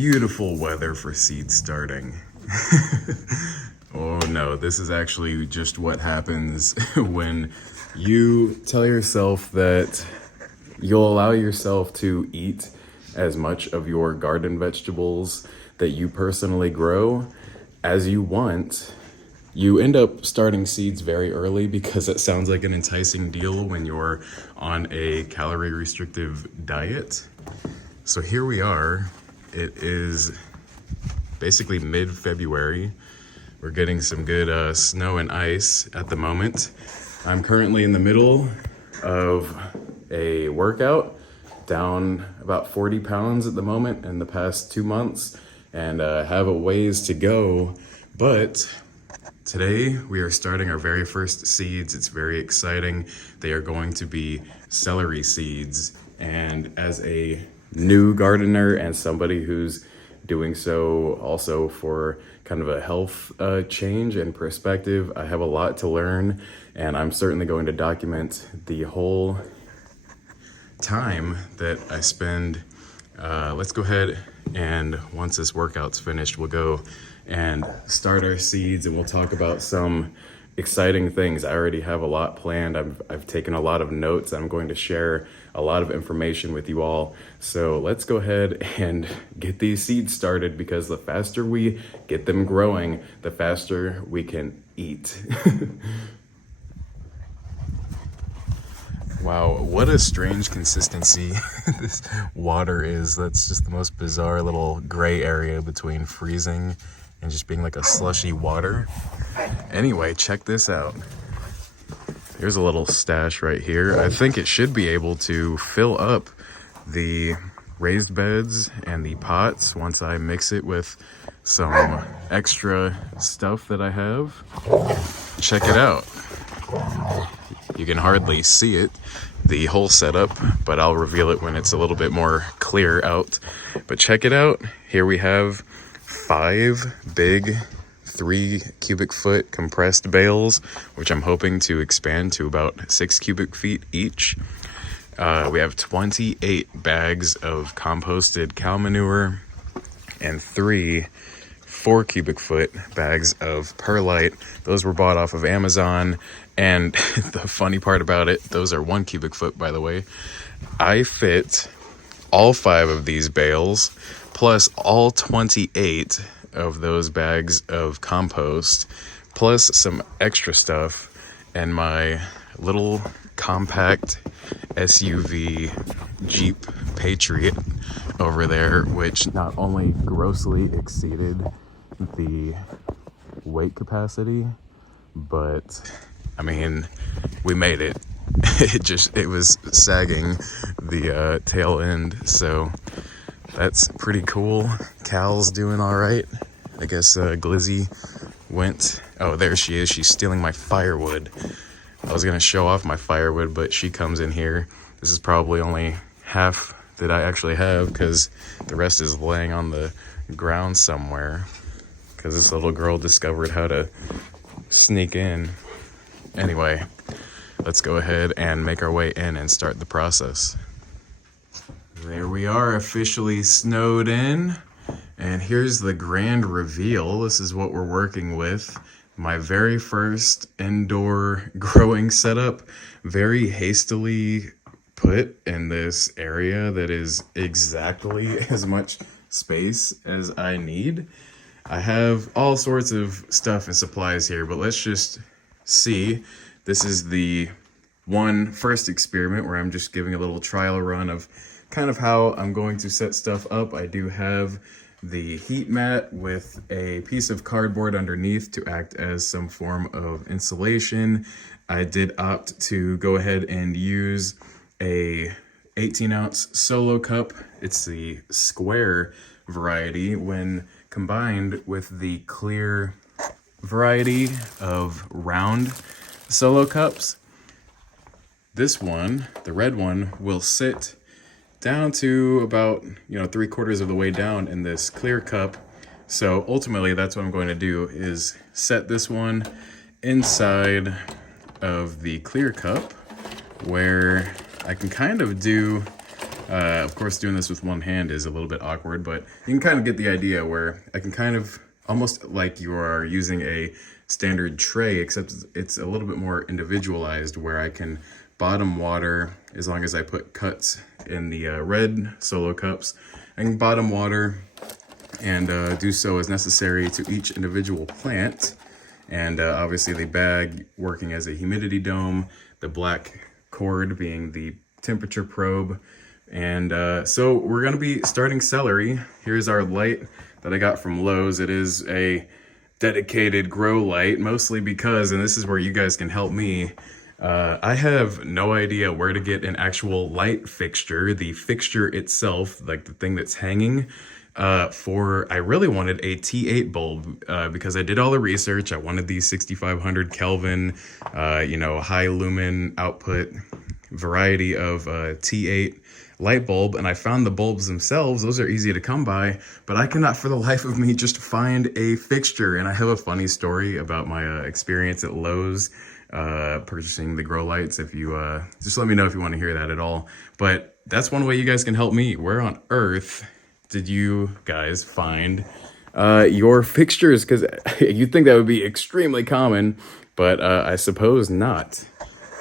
Beautiful weather for seed starting. Oh no, this is actually just what happens when you tell yourself that you'll allow yourself to eat as much of your garden vegetables that you personally grow as you want. You end up starting seeds very early because it sounds like an enticing deal when you're on a calorie restrictive diet. So here we are. It is basically mid-February. We're getting some good snow and ice at the moment. I'm currently in the middle of a workout, down about 40 pounds at the moment in the past 2 months, and have a ways to go. But today we are starting our very first seeds. It's very exciting. They are going to be celery seeds. And as a new gardener and somebody who's doing so also for kind of a health change and perspective, I have a lot to learn, and I'm certainly going to document the whole time that I spend. Let's go ahead and once this workout's finished, we'll go and start our seeds, and we'll talk about some exciting things. I already have a lot planned. I've taken a lot of notes. I'm going to share a lot of information with you all. So let's go ahead and get these seeds started, because the faster we get them growing, the faster we can eat. Wow, what a strange consistency this water is. That's just the most bizarre little gray area between freezing and just being like a slushy water. Anyway, check this out. Here's a little stash right here. I think it should be able to fill up the raised beds and the pots once I mix it with some extra stuff that I have. Check it out. You can hardly see it, the whole setup, but I'll reveal it when it's a little bit more clear out. But check it out. Here we have 5 big 3 cubic foot compressed bales, which I'm hoping to expand to about 6 cubic feet each. We have 28 bags of composted cow manure and 3 4 cubic foot bags of perlite. Those were bought off of Amazon. And the funny part about it, those are 1 cubic foot, by the way. I fit all 5 of these bales, plus all 28 of those bags of compost, plus some extra stuff, and my little compact SUV Jeep Patriot over there, which not only grossly exceeded the weight capacity, but I mean, we made it. It was sagging the tail end, so that's pretty cool. Cal's doing all right. I guess Glizzy went. Oh, there she is. She's stealing my firewood. I was gonna show off my firewood, but she comes in here. This is probably only half that I actually have, because the rest is laying on the ground somewhere, because this little girl discovered how to sneak in. Anyway, let's go ahead and make our way in and start the process. There we are, officially snowed in. And here's the grand reveal. This is what we're working with. My very first indoor growing setup, very hastily put in this area that is exactly as much space as I need. I have all sorts of stuff and supplies here, but let's just see. This is the first experiment where I'm just giving a little trial run of kind of how I'm going to set stuff up. I do have the heat mat with a piece of cardboard underneath to act as some form of insulation. I did opt to go ahead and use a 18-ounce solo cup. It's the square variety. When combined with the clear variety of round solo cups, this one, the red one, will sit down to about 3/4 of the way down in this clear cup. So ultimately that's what I'm going to do, is set this one inside of the clear cup, where I can kind of do Of course, doing this with one hand is a little bit awkward, but you can kind of get the idea where I can kind of, almost like you are using a standard tray, except it's a little bit more individualized, where I can bottom water, as long as I put cuts in the red solo cups, I can bottom water and do so as necessary to each individual plant. And obviously the bag working as a humidity dome, the black cord being the temperature probe. And so we're gonna be starting celery. Here's our light that I got from Lowe's. It is a dedicated grow light, mostly because, and this is where you guys can help me, I have no idea where to get an actual light fixture. The fixture itself, like the thing that's hanging, I really wanted a T8 bulb because I did all the research. I wanted the 6500 Kelvin, high lumen output variety of T8 light bulb, and I found the bulbs themselves. Those are easy to come by, but I cannot for the life of me just find a fixture. And I have a funny story about my experience at Lowe's purchasing the grow lights. If you just let me know if you want to hear that at all. But that's one way you guys can help me. Where on earth did you guys find your fixtures? Because you'd think that would be extremely common, but I suppose not.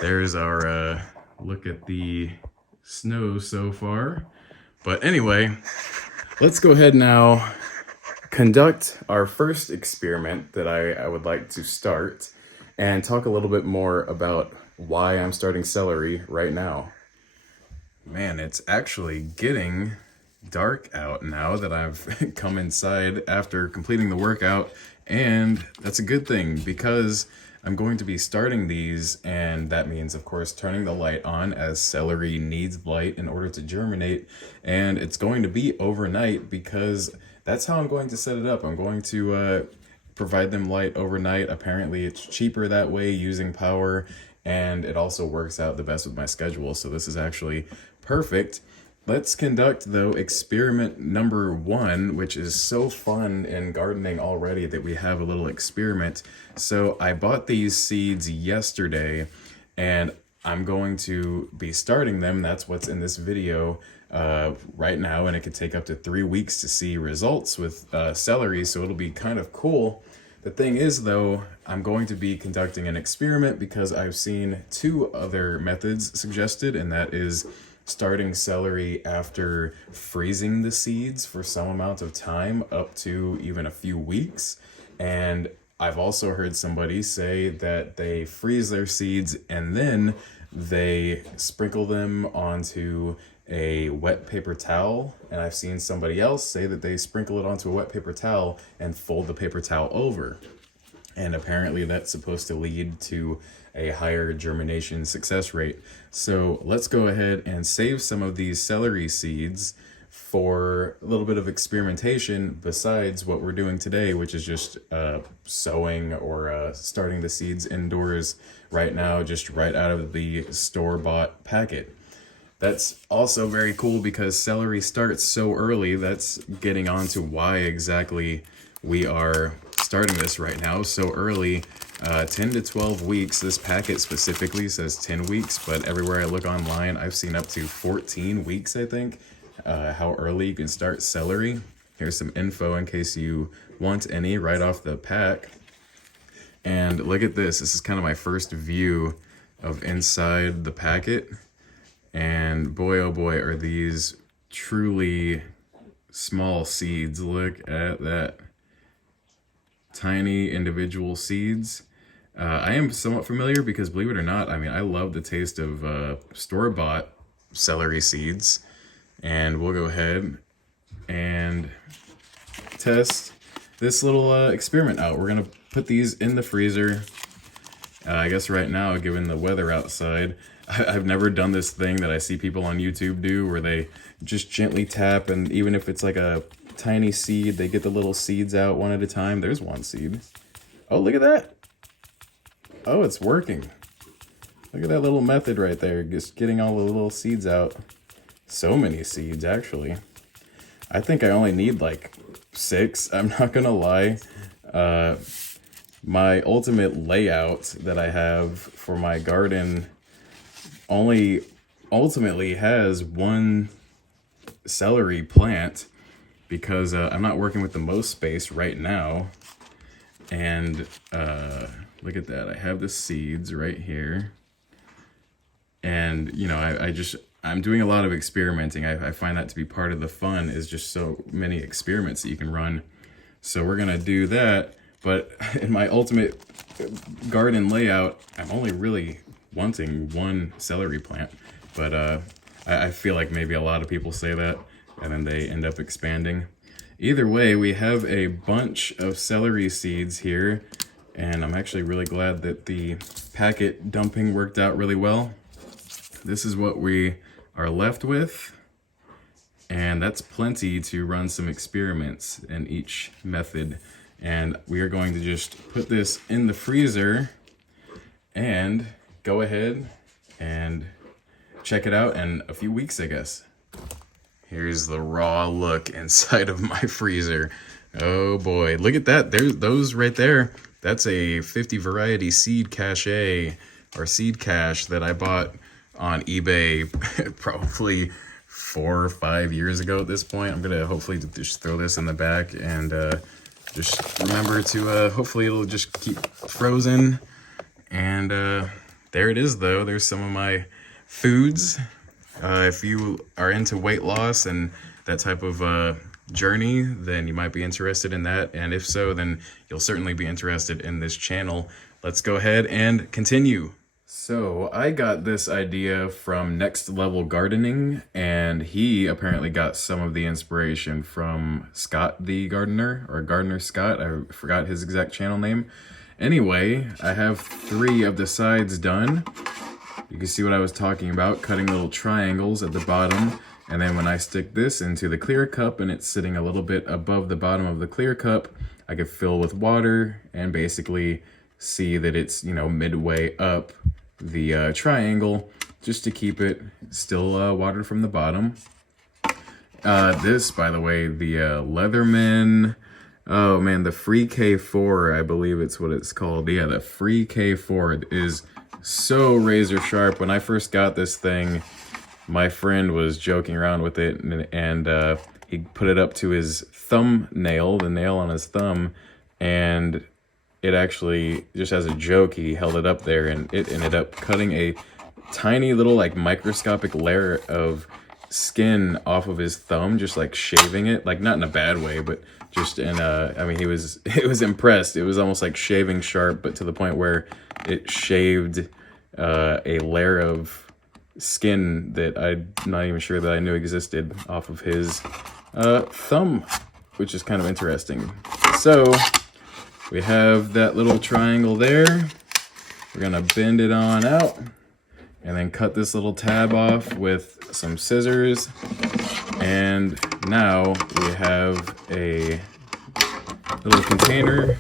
There's our look at the snow so far. But anyway, let's go ahead now, conduct our first experiment that I would like to start, and talk a little bit more about why I'm starting celery right now. Man, it's actually getting dark out now that I've come inside after completing the workout, and that's a good thing because I'm going to be starting these, and that means, of course, turning the light on, as celery needs light in order to germinate, and it's going to be overnight because that's how I'm going to set it up. I'm going to provide them light overnight. Apparently it's cheaper that way using power, and it also works out the best with my schedule, so this is actually perfect. Let's conduct, though, experiment number 1, which is so fun in gardening already that we have a little experiment. So I bought these seeds yesterday, and I'm going to be starting them. That's what's in this video right now, and it could take up to 3 weeks to see results with celery, so it'll be kind of cool. The thing is, though, I'm going to be conducting an experiment because I've seen 2 other methods suggested, and that is starting celery after freezing the seeds for some amount of time, up to even a few weeks. And I've also heard somebody say that they freeze their seeds and then they sprinkle them onto a wet paper towel. And I've seen somebody else say that they sprinkle it onto a wet paper towel and fold the paper towel over. And apparently that's supposed to lead to a higher germination success rate. So let's go ahead and save some of these celery seeds for a little bit of experimentation besides what we're doing today, which is just sowing or starting the seeds indoors right now, just right out of the store-bought packet. That's also very cool because celery starts so early. That's getting on to why exactly we are starting this right now so early. 10 to 12 weeks. This packet specifically says 10 weeks, but everywhere I look online, I've seen up to 14 weeks, I think, how early you can start celery. Here's some info in case you want any right off the pack. And look at this. This is kind of my first view of inside the packet. And boy, oh boy, are these truly small seeds. Look at that. Tiny individual seeds. I am somewhat familiar because, believe it or not, I mean, I love the taste of store-bought celery seeds. And we'll go ahead and test this little experiment out. We're going to put these in the freezer. I guess right now, given the weather outside, I've never done this thing that I see people on YouTube do where they just gently tap, and even if it's like a tiny seed, they get the little seeds out one at a time. There's one seed. Oh, look at that. Oh, it's working. Look at that little method right there, just getting all the little seeds out. So many seeds, actually. I think I only need like 6. I'm not gonna lie. My ultimate layout that I have for my garden only ultimately has one celery plant because I'm not working with the most space right now. And look at that, I have the seeds right here. And, you know, I'm doing a lot of experimenting. I find that to be part of the fun, is just so many experiments that you can run. So we're gonna do that, but in my ultimate garden layout, I'm only really wanting one celery plant. But I feel like maybe a lot of people say that, and then they end up expanding. Either way, we have a bunch of celery seeds here, and I'm actually really glad that the packet dumping worked out really well. This is what we are left with, and that's plenty to run some experiments in each method. And we are going to just put this in the freezer and go ahead and check it out in a few weeks, I guess. Here's the raw look inside of my freezer. Oh boy, look at that. There's those right there. That's a 50 variety seed cache or seed cache that I bought on eBay probably 4 or 5 years ago at this point. I'm gonna hopefully just throw this in the back and just remember to hopefully it'll just keep frozen. And there it is though. There's some of my foods. If you are into weight loss and that type of journey, then you might be interested in that. And if so, then you'll certainly be interested in this channel. Let's go ahead and continue. So I got this idea from Next Level Gardening, and he apparently got some of the inspiration from Scott the Gardener, or Gardener Scott. I forgot his exact channel name. Anyway, I have 3 of the sides done. You can see what I was talking about, cutting little triangles at the bottom. And then when I stick this into the clear cup and it's sitting a little bit above the bottom of the clear cup, I can fill with water and basically see that it's, you know, midway up the triangle, just to keep it still watered from the bottom. This, by the way, the Leatherman, oh man, the Free K4, I believe it's what it's called. Yeah, the Free K4 is so razor sharp. When I first got this thing, my friend was joking around with it, and he put it up to his thumbnail, the nail on his thumb, and it actually, just as a joke, he held it up there, and it ended up cutting a tiny little, like, microscopic layer of skin off of his thumb, just like shaving it, like not in a bad way, but just in I mean, it was impressed. It was almost like shaving sharp, but to the point where it shaved a layer of skin that I'm not even sure that I knew existed off of his thumb, which is kind of interesting. So we have that little triangle there. We're gonna bend it on out and then cut this little tab off with some scissors. And now we have a little container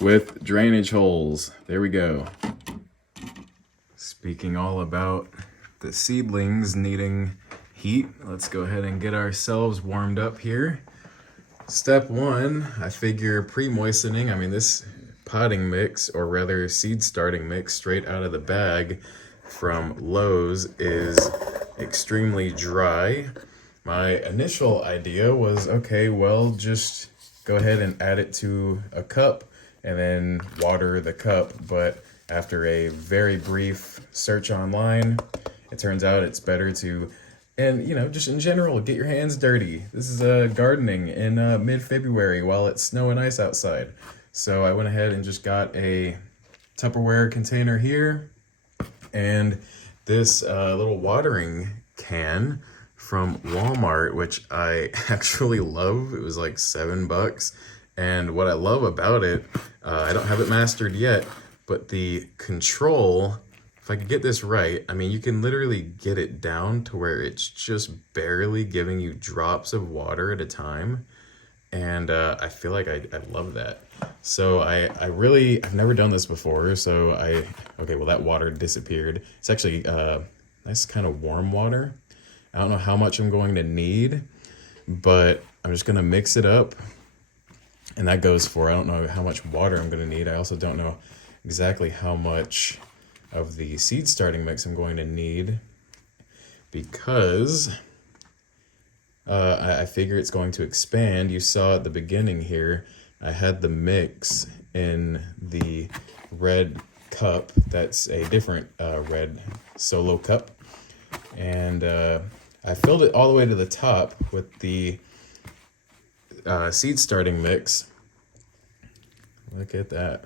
with drainage holes. There we go. Speaking all about the seedlings needing heat, let's go ahead and get ourselves warmed up here. Step 1, I figure pre-moistening. I mean, this potting mix, or rather seed starting mix straight out of the bag from Lowe's, is extremely dry. My initial idea was, okay, well, just go ahead and add it to a cup and then water the cup. But after a very brief search online, it turns out it's better to, and you know, just in general, get your hands dirty. This is gardening in mid-February while it's snow and ice outside. So I went ahead and just got a Tupperware container here and this little watering can from Walmart, which I actually love. It was like $7. And what I love about it, I don't have it mastered yet, but the control, if I could get this right, I mean, you can literally get it down to where it's just barely giving you drops of water at a time. And I feel like I love that. So I've never done this before. So okay, well, that water disappeared. It's actually nice kind of warm water. I don't know how much I'm going to need, but I'm just going to mix it up. And that goes for, I don't know how much water I'm going to need. I also don't know exactly how much of the seed starting mix I'm going to need, because I figure it's going to expand. You saw at the beginning here, I had the mix in the red cup. That's a different red solo cup. And I filled it all the way to the top with the seed starting mix. Look at that.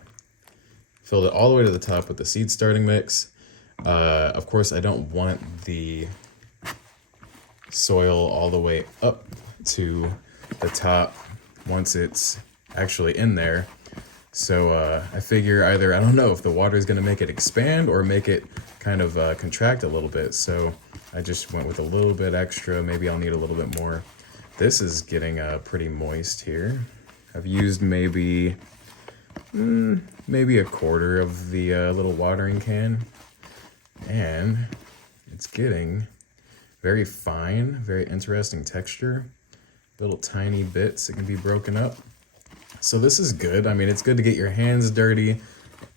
Filled it all the way to the top with the seed starting mix. Of course, I don't want the soil all the way up to the top once it's actually in there. So I figure either, I don't know if the water is going to make it expand or make it kind of contract a little bit. So I just went with a little bit extra. Maybe I'll need a little bit more. This is getting pretty moist here. I've used maybe a quarter of the little watering can, and it's getting very fine, very interesting texture, little tiny bits that can be broken up. So this is good. I mean, it's good to get your hands dirty,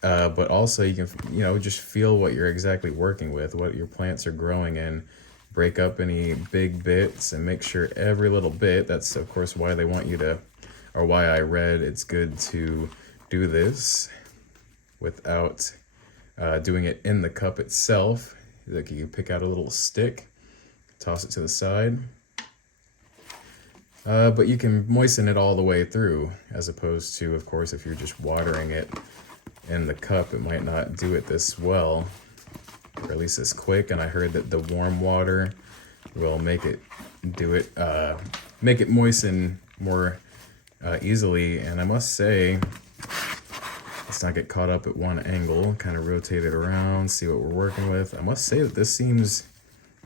but also you can, just feel what you're exactly working with, what your plants are growing in, break up any big bits and make sure every little bit, that's of course why they want you to, or why I read it's good to do this without doing it in the cup itself. Like you pick out a little stick, toss it to the side. But you can moisten it all the way through, as opposed to, of course, if you're just watering it in the cup, it might not do it this well, or at least this quick. And I heard that the warm water will make it moisten more easily. And I must say, let's not get caught up at one angle, kind of rotate it around, see what we're working with. I must say that this seems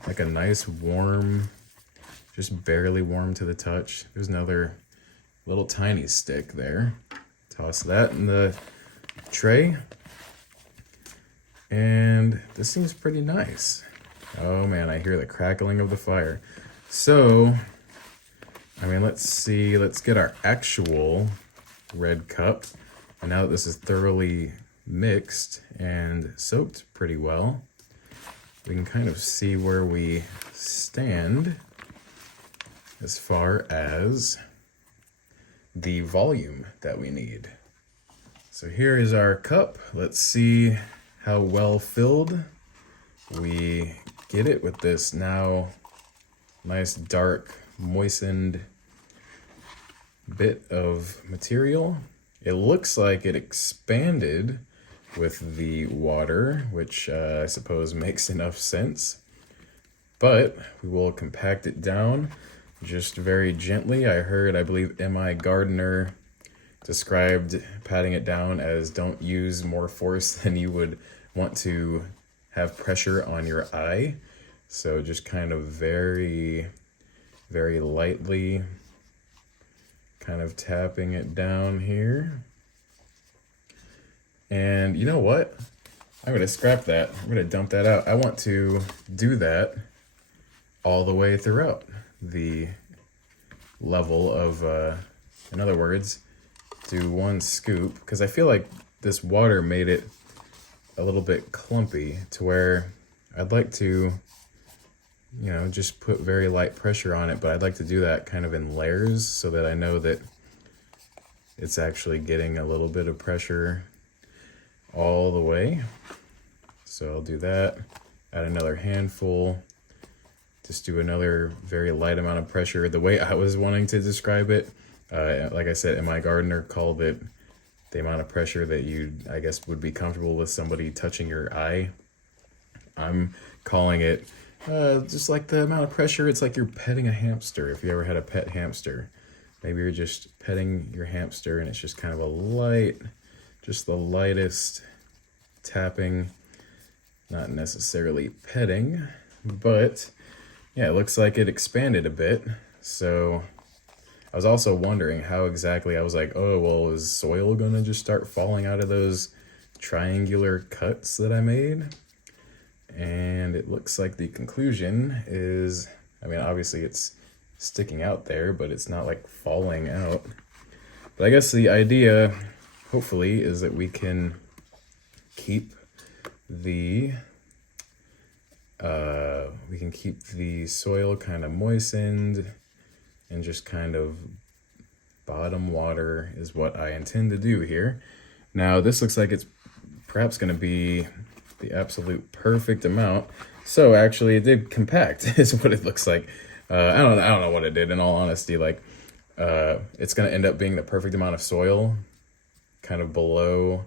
like a nice warm, just barely warm to the touch. There's another little tiny stick there. Toss that in the tray. And this seems pretty nice. Oh man, I hear the crackling of the fire. So, I mean, let's see, let's get our actual red cup. And now that this is thoroughly mixed and soaked pretty well, we can kind of see where we stand as far as the volume that we need. So here is our cup. Let's see how well filled we get it with this now nice dark moistened bit of material. It looks like it expanded with the water, which I suppose makes enough sense. But we will compact it down just very gently. I believe M.I. Gardner described patting it down as don't use more force than you would want to have pressure on your eye. So just kind of very, very lightly kind of tapping it down here. And you know what? I'm going to scrap that. I'm going to dump that out. I want to do that all the way throughout the level of, in other words, do one scoop, because I feel like this water made it a little bit clumpy to where I'd like to, just put very light pressure on it, but I'd like to do that kind of in layers so that I know that it's actually getting a little bit of pressure all the way. So I'll do that, add another handful, just do another very light amount of pressure. The way I was wanting to describe it, like I said, M.I. Gardner called it the amount of pressure that you, I guess, would be comfortable with somebody touching your eye. I'm calling it just like the amount of pressure. It's like you're petting a hamster. If you ever had a pet hamster, maybe you're just petting your hamster and it's just kind of a light, just the lightest tapping, not necessarily petting, but yeah, it looks like it expanded a bit. So I was also wondering how exactly, I was like, oh, well, is soil gonna just start falling out of those triangular cuts that I made? And it looks like the conclusion is, I mean, obviously it's sticking out there, but it's not like falling out. But I guess the idea, hopefully, is that we can keep the soil kind of moistened, and just kind of bottom water is what I intend to do here. Now this looks like it's perhaps going to be the absolute perfect amount. So actually it did compact is what it looks like. I don't know what it did, in all honesty. Like it's going to end up being the perfect amount of soil kind of below,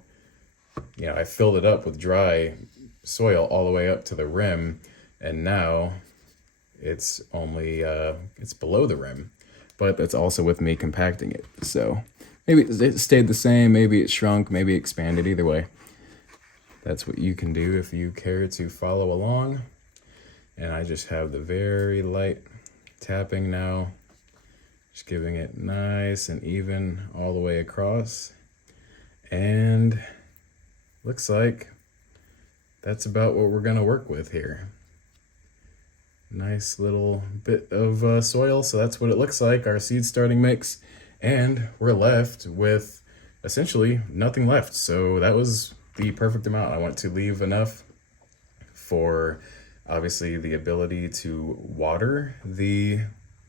I filled it up with dry soil all the way up to the rim, and now it's only it's below the rim, but that's also with me compacting it. So maybe it stayed the same, maybe it shrunk, maybe it expanded. Either way, that's what you can do if you care to follow along. And I just have the very light tapping now, just giving it nice and even all the way across. And looks like that's about what we're gonna work with here. Nice little bit of soil, so that's what it looks like, our seed starting mix. And we're left with essentially nothing left. So that was the perfect amount. I want to leave enough for obviously the ability to water the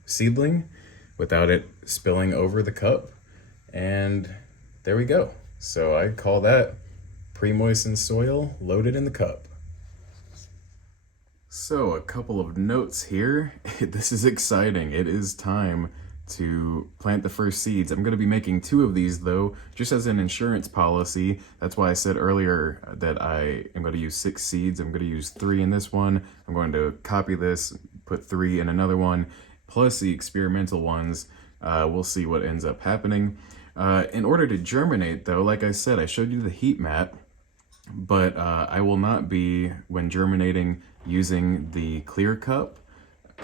seedling without it spilling over the cup. And there we go. So I call that pre-moistened soil loaded in the cup. So a couple of notes here. This is exciting. It is time to plant the first seeds. I'm going to be making 2 of these though, just as an insurance policy. That's why I said earlier that I am going to use 6 seeds. I'm going to use 3 in this one. I'm going to copy this, put 3 in another one, plus the experimental ones. We'll see what ends up happening. In order to germinate though, like I said, I showed you the heat mat, but I will not be, when germinating, using the clear cup.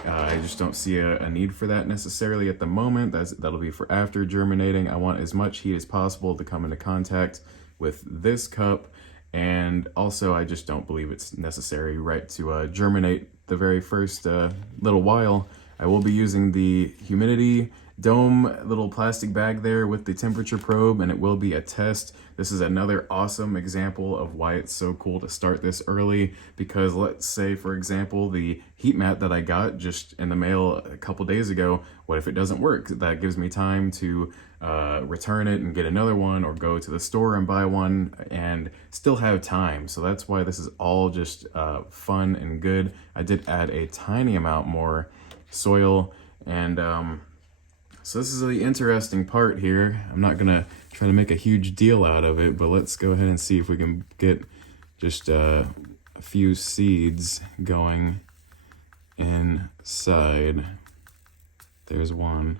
I just don't see a need for that necessarily at the moment. That'll be for after germinating. I want as much heat as possible to come into contact with this cup, and also I just don't believe it's necessary, right, to germinate the very first little while. I will be using the humidity dome little plastic bag there with the temperature probe, and it will be a test. This is another awesome example of why it's so cool to start this early, because let's say, for example, the heat mat that I got just in the mail a couple days ago, what if it doesn't work? That gives me time to return it and get another one, or go to the store and buy one and still have time. So that's why this is all just fun and good. I did add a tiny amount more soil, and so this is the interesting part here. I'm not gonna try to make a huge deal out of it, but let's go ahead and see if we can get just a few seeds going inside. There's one.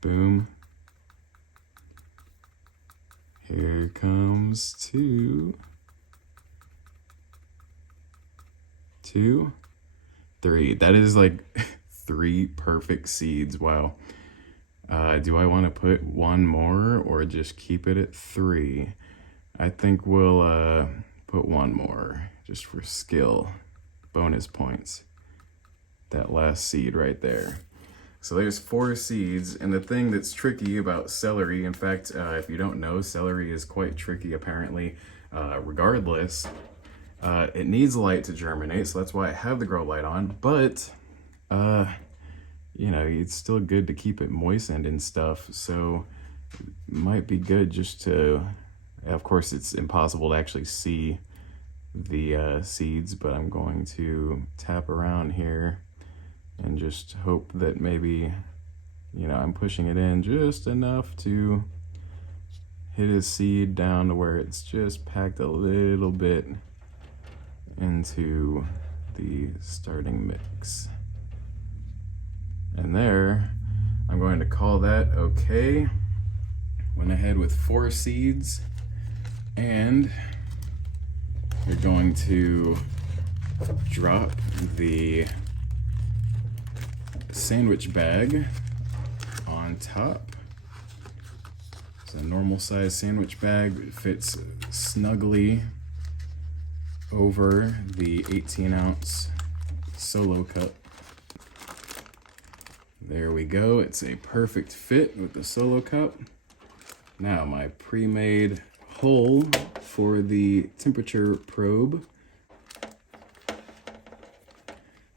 Boom. Here comes 2. 2, 3. That is like 3 perfect seeds. Wow. Do I want to put 1 more or just keep it at 3? I think we'll put 1 more just for skill. Bonus points. That last seed right there. So there's 4 seeds, and the thing that's tricky about celery, in fact, if you don't know, celery is quite tricky apparently, regardless. It needs light to germinate, so that's why I have the grow light on, but it's still good to keep it moistened and stuff, so it might be good just to, of course it's impossible to actually see the seeds, but I'm going to tap around here and just hope that maybe, I'm pushing it in just enough to hit a seed down to where it's just packed a little bit into the starting mix. And there, I'm going to call that okay. Went ahead with 4 seeds, and you're going to drop the sandwich bag on top. It's a normal size sandwich bag. It fits snugly over the 18-ounce solo cup. There we go. It's a perfect fit with the solo cup. Now my pre-made hole for the temperature probe.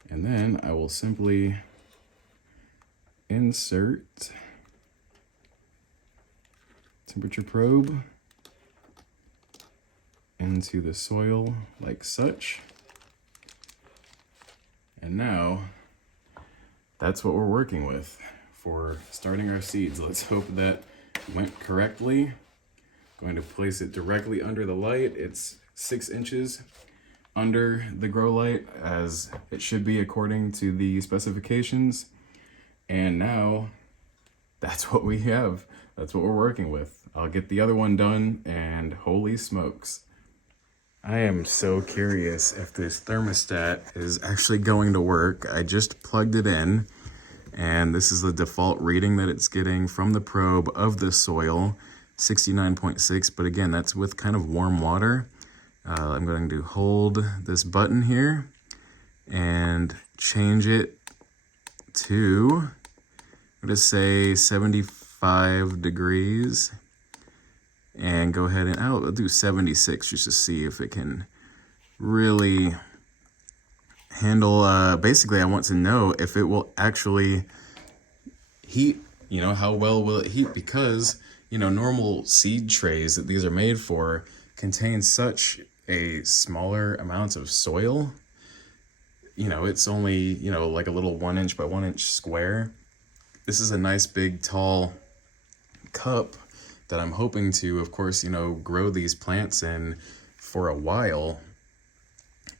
And then I will simply insert temperature probe into the soil like such. And now that's what we're working with for starting our seeds. Let's hope that went correctly. Going to place it directly under the light. It's 6 inches under the grow light, as it should be according to the specifications. And now that's what we have. That's what we're working with. I'll get the other one done, and holy smokes. I am so curious if this thermostat is actually going to work. I just plugged it in, and this is the default reading that it's getting from the probe of the soil, 69.6, but again, that's with kind of warm water. I'm going to hold this button here and change it to, I'm going to say 75 degrees, and go ahead and I'll do 76 just to see if it can really handle, basically I want to know if it will actually heat, you know, how well will it heat, because, you know, normal seed trays that these are made for contain such a smaller amount of soil. You know, it's only, you know, like a little 1 inch by 1 inch square. This is a nice big tall cup that I'm hoping to, of course, you know, grow these plants in for a while.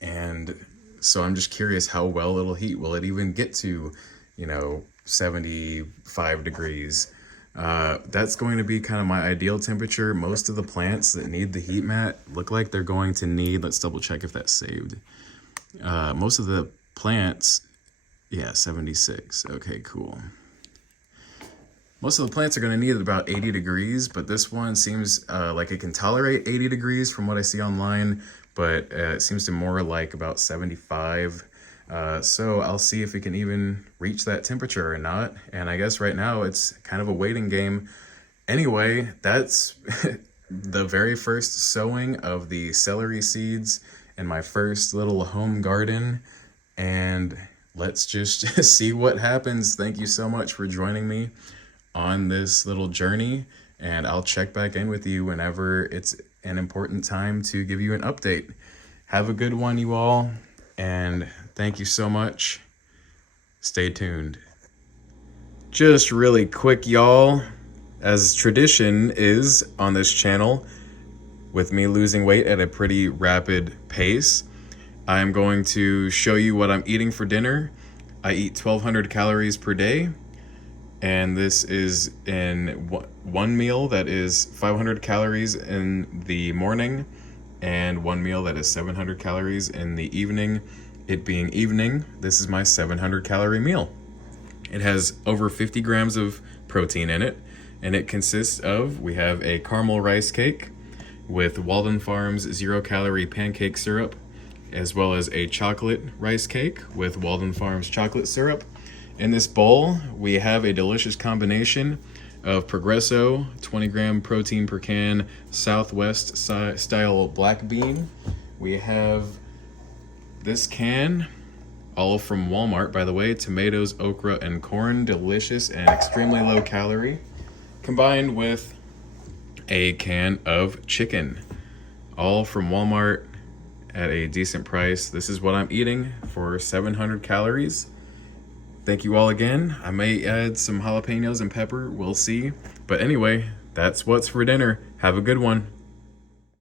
And so I'm just curious how well it'll heat. Will it even get to, you know, 75 degrees? That's going to be kind of my ideal temperature. Most of the plants that need the heat mat look like they're going to need, let's double check if that's saved. Most of the plants, yeah, 76. Okay, cool. Most of the plants are going to need about 80 degrees, but this one seems like it can tolerate 80 degrees from what I see online, but it seems to more like about 75. So I'll see if it can even reach that temperature or not. And I guess right now it's kind of a waiting game. Anyway, that's the very first sowing of the celery seeds in my first little home garden. And let's just see what happens. Thank you so much for joining me on this little journey. And I'll check back in with you whenever it's an important time to give you an update. Have a good one, you all. And thank you so much. Stay tuned. Just really quick, y'all, as tradition is on this channel, with me losing weight at a pretty rapid pace, I'm going to show you what I'm eating for dinner. I eat 1,200 calories per day, and this is in one meal that is 500 calories in the morning, and one meal that is 700 calories in the evening. It being evening, this is my 700 calorie meal. It has over 50 grams of protein in it, and it consists of, we have a caramel rice cake with Walden Farms 0 calorie pancake syrup, as well as a chocolate rice cake with Walden Farms chocolate syrup. In this bowl, we have a delicious combination of Progresso 20-gram protein per can Southwest style black bean. We have this can, all from Walmart, by the way, tomatoes, okra, and corn, delicious and extremely low calorie, combined with a can of chicken, all from Walmart at a decent price. This is what I'm eating for 700 calories. Thank you all again. I may add some jalapenos and pepper, we'll see. But anyway, that's what's for dinner. Have a good one.